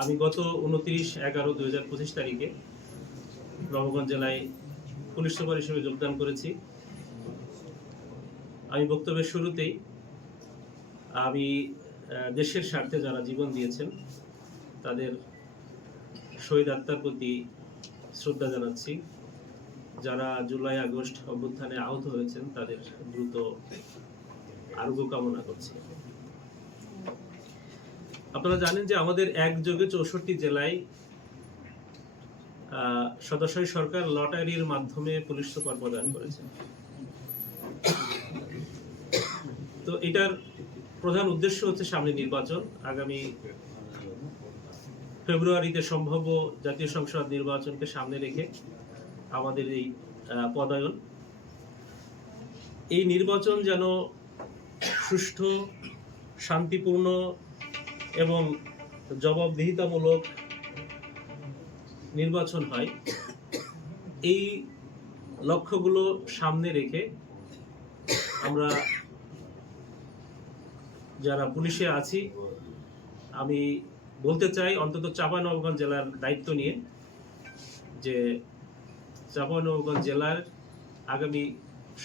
আমি গত উনত্রিশ এগারো দুই হাজার পঁচিশ তারিখে নবগঞ্জ জেলায় পুলিশ সুপার হিসেবে যোগদান করেছি। আমি বক্তব্যের শুরুতেই আমি দেশের স্বার্থে যারা জীবন দিয়েছেন, তাদের শহীদ আত্মার প্রতি শ্রদ্ধা জানাচ্ছি। যারা জুলাই আগস্ট অভ্যুত্থানে আহত হয়েছেন, তাদের দ্রুত আরোগ্য কামনা করছি। আপনারা জানেন যে আমাদের একযোগে চৌষট্টি জেলায় আহ, সদস্যই সরকার লটারির মাধ্যমে পুলিশ সুপার প্রদান করেছে। তো এটার প্রধান উদ্দেশ্য হচ্ছে সামনে নির্বাচন। আগামী ফেব্রুয়ারিতে সম্ভাব্য জাতীয় সংসদ নির্বাচনকে সামনে রেখে আমাদের এই পদায়ন। এই নির্বাচন যেন সুষ্ঠু শান্তিপূর্ণ এবং জবাবদিহিতামূলক নির্বাচন হয়। এই লক্ষ্যগুলো সামনে রেখে আমরা যারা পুলিশে আছি, আমি বলতে চাই অন্তত চাঁপাইনবাবগঞ্জ জেলার দায়িত্ব নিয়ে যে চাঁপাইনবাবগঞ্জ জেলার আগামী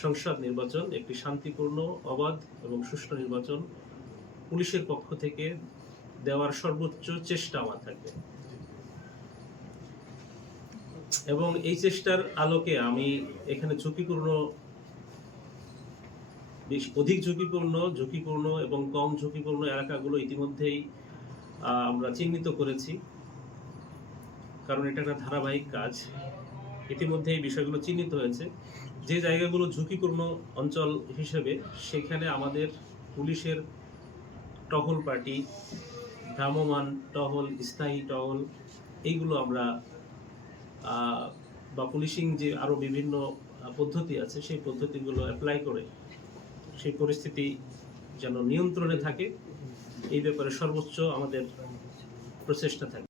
সংসদ নির্বাচন একটি শান্তিপূর্ণ, অবাধ এবং সুষ্ঠু নির্বাচন পুলিশের পক্ষ থেকে দেওয়ার সর্বোচ্চ চেষ্টা আমার থাকবে। এবং এই চেষ্টার আলোকে আমি এখানে ঝুঁকিপূর্ণ, বেশ অধিক ঝুঁকিপূর্ণ ঝুঁকিপূর্ণ এবং কম ঝুঁকিপূর্ণ এলাকাগুলো ইতিমধ্যেই আমরা চিহ্নিত করেছি। কারণ এটা একটা ধারাবাহিক কাজ। ইতিমধ্যে এই বিষয়গুলো চিহ্নিত হয়েছে। যে জায়গাগুলো ঝুঁকিপূর্ণ অঞ্চল হিসেবে, সেখানে আমাদের পুলিশের টহল পার্টি ভ্রাম্যমান টহল, স্থায়ী টহল, এইগুলো আমরা বা পুলিশিং যে আরও বিভিন্ন পদ্ধতি আছে, সেই পদ্ধতিগুলো অ্যাপ্লাই করে সেই পরিস্থিতি যেন নিয়ন্ত্রণে থাকে, এই ব্যাপারে সর্বোচ্চ আমাদের প্রচেষ্টা থাকে